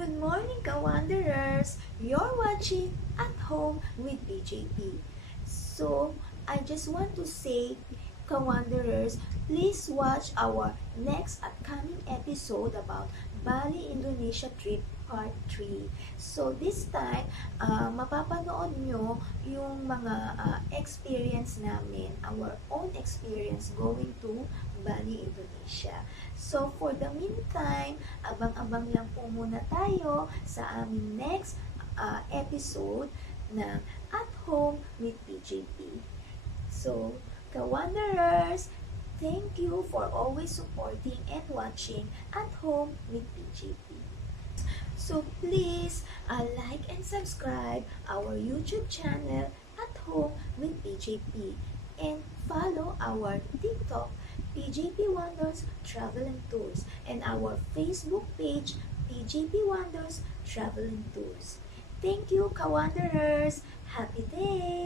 Good morning, Ka-Wanderers! You're watching At Home with BJP. So, I just want to say, Ka-Wanderers, please watch our next upcoming episode about Bali, Indonesia trip part 3. So, this time, mapapanood nyo yung mga experience namin, our own experience going to Bali, Indonesia. So, for the meantime, abang-abang lang po muna tayo sa aming next episode ng At Home with BJP. So, Ka-Wanderers, thank you for always supporting and watching At Home with BJP. So please like and subscribe our YouTube channel At Home with BJP and follow our TikTok PJP Wonders Travel and Tours and our Facebook page PJP Wonders Travel and Tours. Thank you, Ka-Wanderers! Happy day!